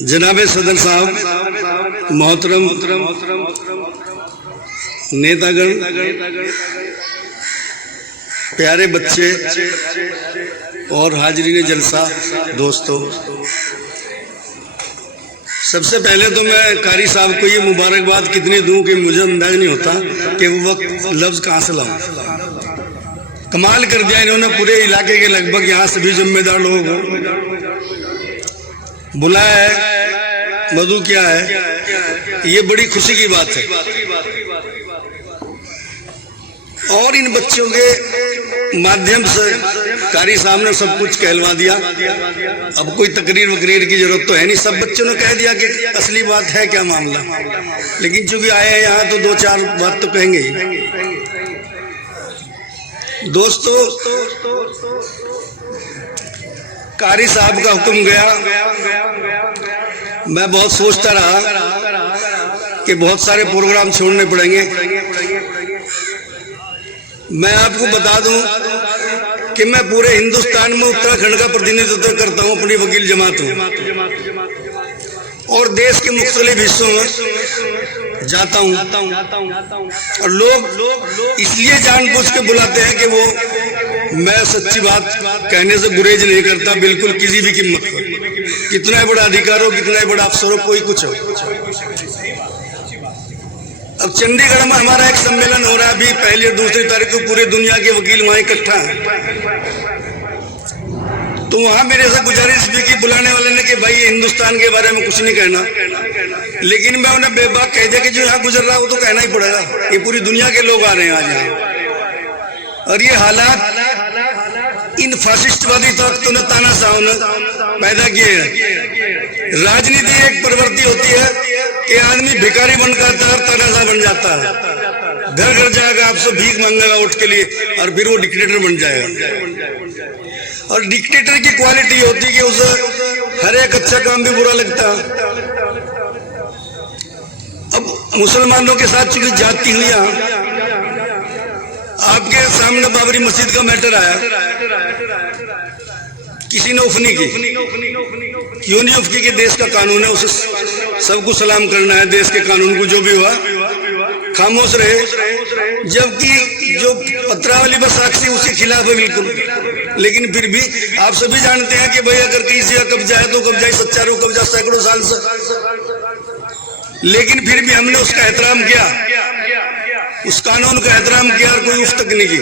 जनाबे सदर साहब, मोहतरम नेतागण, प्यारे बच्चे और हाजरीन जलसा दोस्तों, सबसे पहले तो मैं कारी साहब को ये मुबारकबाद कितनी दूं कि मुझे अंदाज नहीं होता कि वो वक्त लफ्ज़ कहाँ से लाऊं। कमाल कर दिया इन्होंने, पूरे इलाके के लगभग यहाँ सभी जिम्मेदार लोगों को बुलाया है। मधु क्या है, ये बड़ी खुशी की बात है। और इन बच्चों के माध्यम से कारी साहब ने सब कुछ कहलवा दिया। अब कोई तकरीर वकरीर की जरूरत तो है नहीं, सब बच्चों ने कह दिया कि असली बात है क्या मामला। लेकिन चूंकि आए हैं यहाँ तो दो चार बात तो कहेंगे ही। दोस्तों, कारी साहब का हुक्म गया, मैं बहुत सोचता रहा कि बहुत सारे प्रोग्राम छोड़ने पड़ेंगे। मैं आपको बता दूं कि मैं पूरे हिंदुस्तान में उत्तराखंड का प्रतिनिधित्व करता हूं, अपनी वकील जमात हूं, और देश के मुख्तलिफ हिस्सों में जाता हूं। और लोग इसलिए जानबूझ के बुलाते हैं कि वो, मैं सच्ची बात कहने से गुरेज नहीं करता, बिल्कुल किसी भी कीमत पर, कितना बड़ा अधिकार हो, कितना बड़ा अफसर हो, कोई कुछ हो। अब चंडीगढ़ में हमारा एक सम्मेलन हो रहा है, अभी 1 और 2 तारीख को पूरे दुनिया के वकील वहां इकट्ठा हैं। तो वहां मेरे से गुजारिश भी की बुलाने वाले ने कि भाई हिंदुस्तान के बारे में कुछ नहीं कहना, लेकिन मैं उन्हें बेबाक कह दिया कि जो यहाँ गुजर रहा है वो तो कहना ही पड़ेगा। ये पूरी दुनिया के लोग आ रहे हैं आज यहाँ, और ये हालात इन फासिस्टवादी ताकतों ने, तानाशाहों ने पैदा किए हैं। राजनीति एक प्रवृत्ति होती है कि आदमी भिखारी बनकर तानाशाह बन जाता है, घर घर जाएगा, आपसे भीख मांगेगा वोट के लिए, और फिर वो डिक्टेटर बन जाएगा। और डिक्टेटर की क्वालिटी होती है कि उसे हर एक अच्छा काम भी बुरा लगता है। अब मुसलमानों के साथ चूंकि जाती हुई, आपके सामने बाबरी मस्जिद का मैटर आया, किसी ने उफनी की, क्यों नहीं उफकी कि देश का कानून है, उसे सबको सलाम करना है, देश के कानून को जो भी हुआ खामोश रहे। जबकि जो पत्रावली बस साक्षी उसके खिलाफ है बिल्कुल। लेकिन फिर भी आप सभी जानते हैं कि भाई अगर किसी का कब्जा है तो कब्जा ही सच्चा रहो, कब्जा सैकड़ों साल से, लेकिन फिर भी हमने उसका एहतराम किया, उस कानून का एहतराम किया, और कोई उफ तक नहीं की।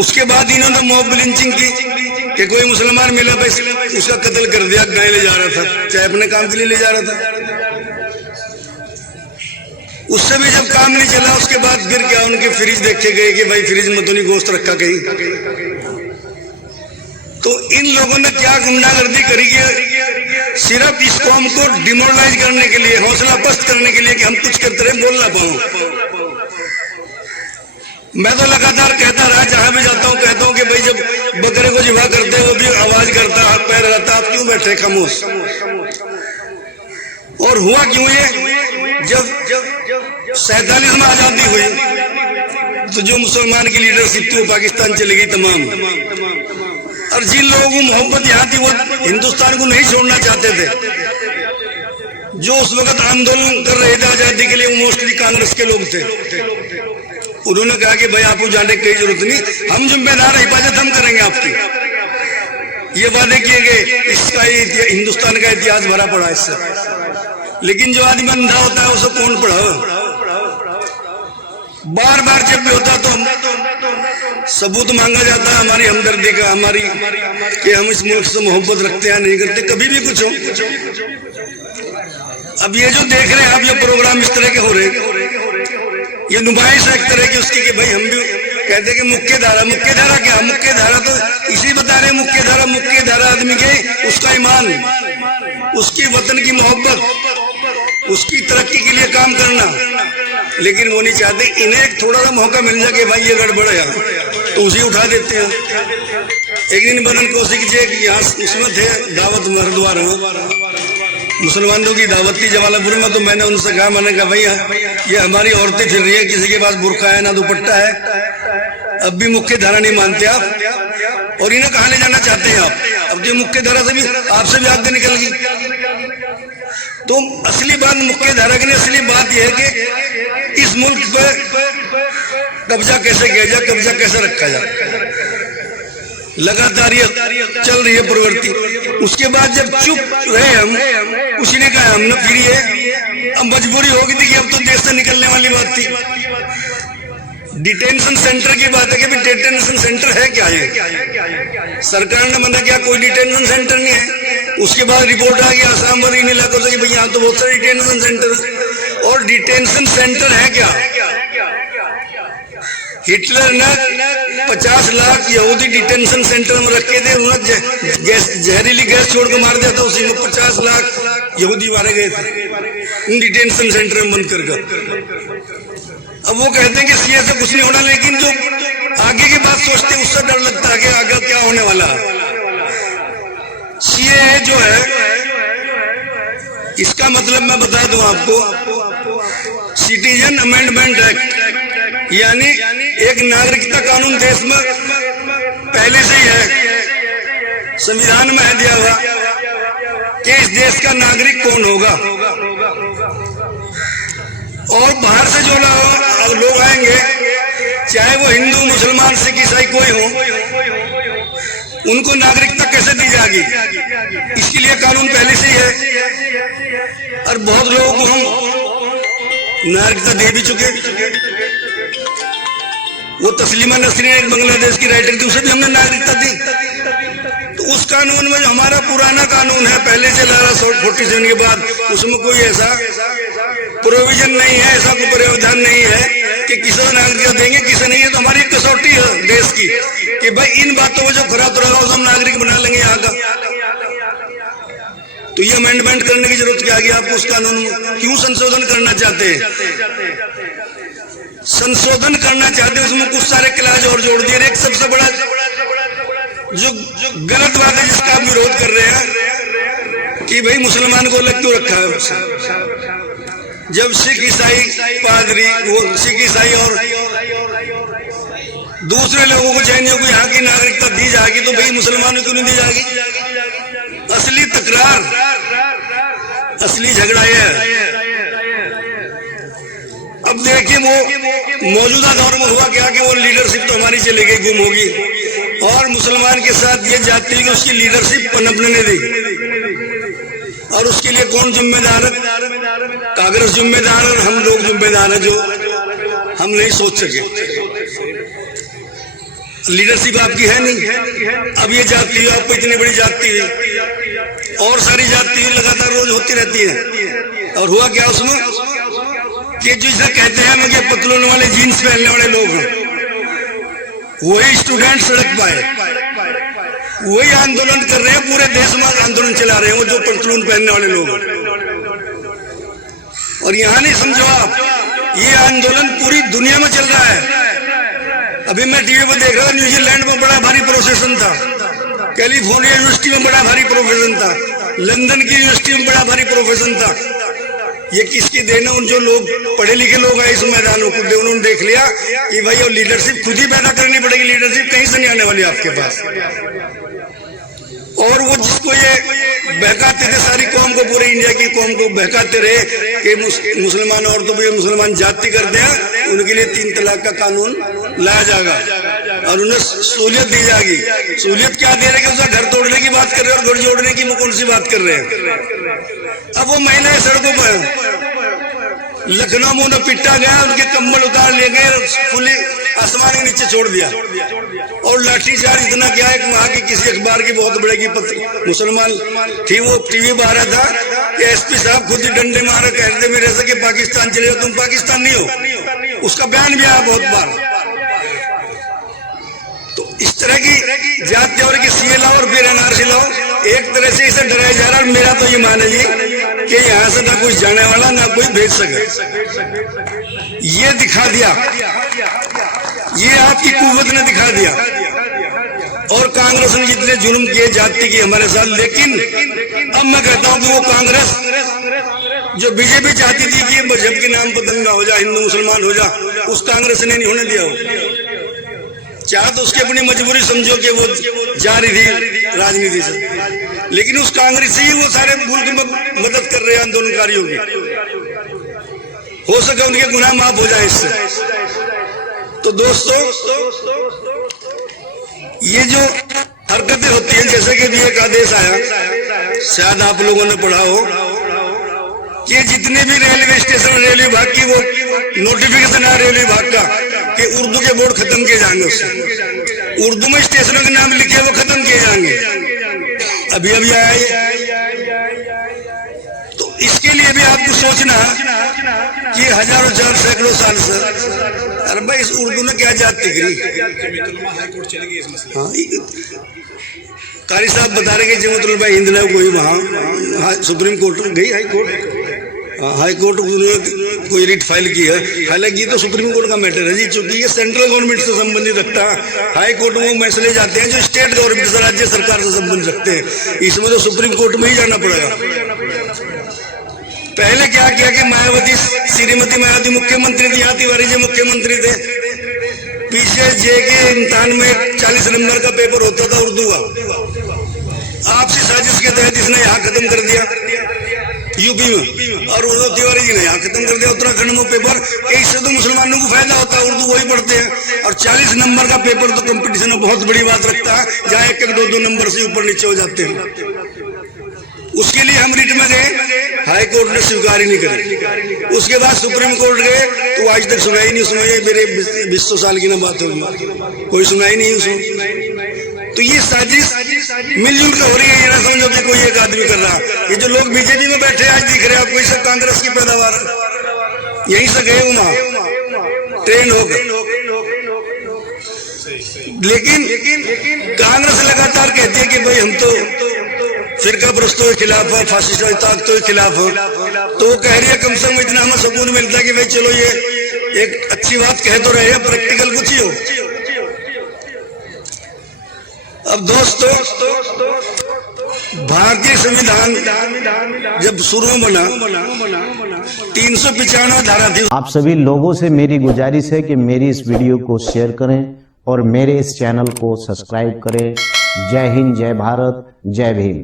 उसके बाद इन्होंने मॉब लिंचिंग की कि कोई मुसलमान मिला, बस उसका कत्ल कर दिया, गाय ले जा रहा था, चाहे अपने काम के लिए ले जा रहा था। उससे भी जब काम नहीं चला, उसके बाद फिर क्या, उनके फ्रिज देखे गए कि भाई फ्रिज में तो नहीं गोश्त रखा कहीं। तो इन लोगों ने क्या गुंडागर्दी करी कि सिर्फ इस कौम को डिमोरलाइज करने के लिए, हौसला पस्त करने के लिए कि हम कुछ करते रहे, बोल ना पाऊं। मैं तो लगातार कहता रहा, जहां भी जाता हूं कहता हूं कि भाई जब बकरे को जिबा करते हैं वो भी आवाज करता, हाथ पैर रहता, आप क्यों बैठे खामोश। और हुआ क्यों ये, जब 47 में आजादी हुई तो जो मुसलमान की लीडरशिप थी वो पाकिस्तान चली गई तमाम। और जिन लोगों को मोहब्बत यहाँ थी वो हिंदुस्तान को नहीं छोड़ना चाहते थे, जो उस वक्त आंदोलन कर रहे थे आजादी के लिए, वो मोस्टली कांग्रेस के लोग थे। उन्होंने कहा कि भाई आपको जाने की जरूरत नहीं, हम जिम्मेदार, हिफाजत हम करेंगे आपकी। ये वादे किए गए, इसका हिंदुस्तान का इतिहास भरा पड़ा इससे। लेकिन जो आदमी अंधा होता है उसे कौन पढ़ा। बार बार जब भी होता तो सबूत मांगा जाता है हमारी हमदर्दी का, हमारी कि हम इस मुल्क से मोहब्बत रखते हैं, नहीं करते, कभी भी कुछ हो। अब ये जो देख रहे हैं आप, ये प्रोग्राम इस तरह के हो रहे हैं, ये नुमाइश है एक तरह की उसकी कि भाई हम भी कहते हैं कि मुख्य धारा, मुख्य धारा क्या, मुख्य धारा तो इसी बता रहे, मुख्य धारा आदमी के, उसका ईमान, उसकी वतन की मोहब्बत, उसकी तरक्की के लिए काम करना। लेकिन वो नहीं चाहते, इन्हें एक थोड़ा सा मौका मिल जाए कि भाई ये गड़बड़ है तो उसे उठा देते हैं। एक दिन बदन कौशिक जी यहाँ उसमें थे, दावत में हरिद्वार में मुसलमानों की दावत थी जमालपुर में, तो मैंने उनसे कहा, मैंने कहा भैया ये हमारी औरतें फिर रही है, किसी के पास बुर्का है ना दुपट्टा है, अब भी मुख्य धारा नहीं मानते आप, और इन्हें कहाँ ले जाना चाहते हैं आप। अब तो ये मुख्य धारा से भी आपसे भी आगे निकल गई। तो असली बात मुख्य धारा की नहीं, असली बात यह है कि इस मुल्क पर कब्जा कैसे किया जाए, कब्जा कैसे रखा जाए। लगातार ये चल रही है प्रवृत्ति। उसके बाद जब चुप रहे हम, उसी ने कहा हमने फिर ये अब मजबूरी हो गई थी कि अब तो देश से निकलने वाली बात थी। डिटेंशन सेंटर की बात है कि डिटेंशन सेंटर है क्या है? सरकार ने मना किया कोई डिटेंशन सेंटर नहीं है। उसके बाद रिपोर्ट आ गई आसाम और इन इलाकों से कि भाई यहाँ तो बहुत सारे डिटेंशन सेंटर है। और डिटेंशन सेंटर है क्या? हिटलर ने 50 लाख यहूदी डिटेंशन सेंटर में रखे थे। उन्होंने जहरीली गैस छोड़ के मार दिया था। उसी में 50 लाख यहूदी मारे गए थे डिटेंशन सेंटर में बंद कर। अब वो कहते हैं कि सीए से कुछ नहीं होना, लेकिन जो आगे की बात सोचते हैं उससे डर लगता है कि आगे क्या होने वाला है। सीए जो है, इसका मतलब मैं बता दूं आपको, सिटीजन अमेंडमेंट एक्ट, यानी एक नागरिकता कानून देश में पहले से ही है, संविधान में है दिया हुआ कि इस देश का नागरिक कौन होगा। और बाहर से जो लोग आएंगे, चाहे वो हिंदू, मुसलमान, सिख, ईसाई कोई हो, उनको नागरिकता कैसे दी जाएगी, इसके लिए कानून पहले से ही है। और बहुत लोगों को हम नागरिकता दे भी चुके। वो तस्लीमा नसरीन एक बांग्लादेश की राइटर थी, उसे भी हमने नागरिकता दी। तो उस कानून में जो हमारा पुराना कानून है पहले से 47 के बाद, उसमें कोई ऐसा प्रोविजन नहीं है, ऐसा कोई प्रावधान नहीं है कि किसी को नागरिकता देंगे किसे नहीं है। तो हमारी कसौटी है देश की कि भाई इन बातों में जो खराब रहा हम नागरिक बना लेंगे यहाँ का। तो ये अमेंडमेंट करने की जरूरत क्या है आपको? उस कानून में क्यों संशोधन करना चाहते हैं? संशोधन करना चाहते हैं, उसमें कुछ सारे क्लास और जोड़ दिए। एक सबसे बड़ा जो गलत बात है जिसका आप विरोध कर रहे हैं कि भाई मुसलमान को अलग क्यों रखा है। जब सिख, ईसाई, पादरी, वो सिख, ईसाई और दूसरे लोगों को, जैनियों को यहाँ की नागरिकता दी जाएगी, तो भाई मुसलमानों को नहीं दी जाएगी। असली तकरार, असली झगड़ा यह है। अब देखिए वो मौजूदा दौर में हुआ क्या कि वो लीडरशिप तो हमारी चली गई, गुम होगी, और मुसलमान के साथ ये जाति की उसकी लीडरशिप पनपने नहीं दी। और उसके लिए कौन जिम्मेदार है? कांग्रेस जिम्मेदार और हम लोग जिम्मेदार हैं जो हम नहीं सोच सके। लीडरशिप आपकी है नहीं। अब ये जाति आपको इतनी बड़ी जाति हुई, और सारी जाति लगातार रोज होती रहती है। और हुआ क्या उसमें कि जिसे कहते हैं मुझे पतलून वाले जीन्स पहनने वाले लोग हैं, वही स्टूडेंट सड़क पाए, वही आंदोलन कर रहे हैं, पूरे देश में आंदोलन चला रहे हैं वो जो पतलून पहनने वाले लोग। और यहाँ नहीं समझो आप, ये आंदोलन पूरी दुनिया में चल रहा है। अभी मैं टीवी पर देख रहा था, न्यूजीलैंड में बड़ा भारी प्रोसेशन था, कैलिफोर्निया यूनिवर्सिटी में बड़ा भारी प्रोफेशन था, लंदन की यूनिवर्सिटी में बड़ा भारी प्रोफेशन था। ये किसकी देन है? उन जो लोग पढ़े लिखे लोग आए इस मैदानों को, उन्होंने देख लिया कि भाई और लीडरशिप खुद ही पैदा करनी पड़ेगी, लीडरशिप कहीं से नहीं आने वाली आपके पास। और वो जिसको ये बहकाते थे, सारी कौम को, पूरे इंडिया की कौम को बहकाते रहे कि मुसलमान और तो भी मुसलमान जाति करते हैं, उनके लिए 3 तलाक का कानून लाया जाएगा और उन्हें सहूलियत दी जाएगी। सहूलियत क्या दे रहे हैं? उसका घर तोड़ने की बात कर रहे हैं और घर जोड़ने की वो कौन सी बात कर रहे हैं? अब वो महिलाएं सड़कों पर, लखनऊ में उन्हें पिटा गया, उनके कंबल उतार लिए गए, खुले आसमान के नीचे छोड़ दिया। और लाठीचार्ज इतना क्या है कि वहां की किसी अखबार की बहुत बड़े की मुसलमान थी, वो टीवी पर आ रहा था कि एसपी साहब खुद ही डंडे मार कह रहे थे मेरे से कि पाकिस्तान चले जाओ, तुम पाकिस्तान नहीं हो। उसका बयान भी आया बहुत बार। तो इस तरह की जाति और की सीए लाओ और फिर एनआरसी लाओ, एक तरह से इसे डराया जा रहा है। मेरा तो ये मान है जी कि यहाँ से ना कोई जाने वाला ना कोई भेज सके। ये दिखा दिया, ये आपकी कुव्वत ने दिखा दिया। और कांग्रेस ने जितने जुल्म किए जाति की हमारे साथ, लेकिन अब मैं कहता हूँ कि वो कांग्रेस जो बीजेपी चाहती थी कि मजहब के नाम पर दंगा हो जाए, हिंदू मुसलमान हो जाए, उस कांग्रेस ने नहीं होने दिया। चाहे तो उसकी अपनी मजबूरी समझो कि वो जा रही थी राजनीति से, लेकिन उस कांग्रेस ही वो सारे मुल्क में मदद कर रहे हैं आंदोलनकारियों की। हो सके उनके गुनाह माफ हो जाए इससे। तो दोस्तों, ये जो हरकतें होती हैं, जैसे कि भी एक आदेश आया, शायद आप लोगों ने पढ़ा हो कि जितने भी रेलवे स्टेशन रेलवे विभाग की वो नोटिफिकेशन है रेलवे विभाग का कि उर्दू के बोर्ड खत्म किए जाएंगे, उससे उर्दू में स्टेशनों के नाम लिखे वो खत्म किए जाएंगे। अभी अभी आया ये। तो इसके लिए भी आपको सोचना कि हजारों हजार सैकड़ों साल से, अरे भाई इस उर्दू ने क्या जात टिकरी। हाँ, कारी साहब बता रहे कि जमतुल भाई हिंद ने कोई वहाँ सुप्रीम कोर्ट गई, हाई कोर्ट कोई रिट फाइल की है। हालांकि ये तो सुप्रीम कोर्ट का मैटर है जी, चूंकि ये सेंट्रल गवर्नमेंट से संबंधित रखता है। हाई कोर्ट में वो मसले जाते हैं जो स्टेट गवर्नमेंट से, राज्य सरकार से संबंध रखते हैं। इसमें तो सुप्रीम कोर्ट में ही जाना पड़ेगा। पहले क्या किया कि मायावती, श्रीमती मायावती मुख्यमंत्री थी, यहाँ तिवारी जी मुख्यमंत्री थे। पीछे जे के इम्तिहान में 40 नंबर का पेपर होता था उर्दू का, आपसी साजिश के तहत इसने यहाँ खत्म कर दिया यूपी में, और उर्दू तिवारी जी ने यहाँ खत्म कर दिया उत्तराखंड में पेपर। इससे तो मुसलमानों को फायदा होता है, उर्दू वही पढ़ते हैं। और 40 नंबर का पेपर तो कंपटीशन में बहुत बड़ी बात रखता है, जहाँ 1-1, 2-2 नंबर से ऊपर नीचे हो जाते हैं। उसके लिए हम रिट में गए, हाई कोर्ट ने स्वीकार ही नहीं करी। उसके बाद सुप्रीम कोर्ट गए तो आज तक सुनाई नहीं। सुनाई मेरे 20 साल की ना बात होगी, कोई सुनाई नहीं उसमें। तो ये साजिश मिलजुल के हो रही है, ये ना समझो कि कोई एक आदमी कर रहा। ये जो लोग बीजेपी में बैठे आज दिख रहे हैं आपको, सब कांग्रेस की पैदावार, यहीं से गए वहां ट्रेन होकर। लेकिन कांग्रेस लगातार कहती है कि भाई हम तो फिरका प्रस्तों के खिलाफ है, फासिस्टों ताकतों के खिलाफ हो। तो वो कह रही है कम से कम इतना हमें सुकून मिलता है कि भाई चलो ये एक अच्छी बात कह तो रहे हैं, प्रैक्टिकल कुछ ही हो। अब दोस्तों, भारतीय संविधान जब शुरू में बना 395 धारा थी। आप सभी लोगों से मेरी गुजारिश है कि मेरी इस वीडियो को शेयर करें और मेरे इस चैनल को सब्सक्राइब करें। जय हिंद, जय भारत, जय भीम।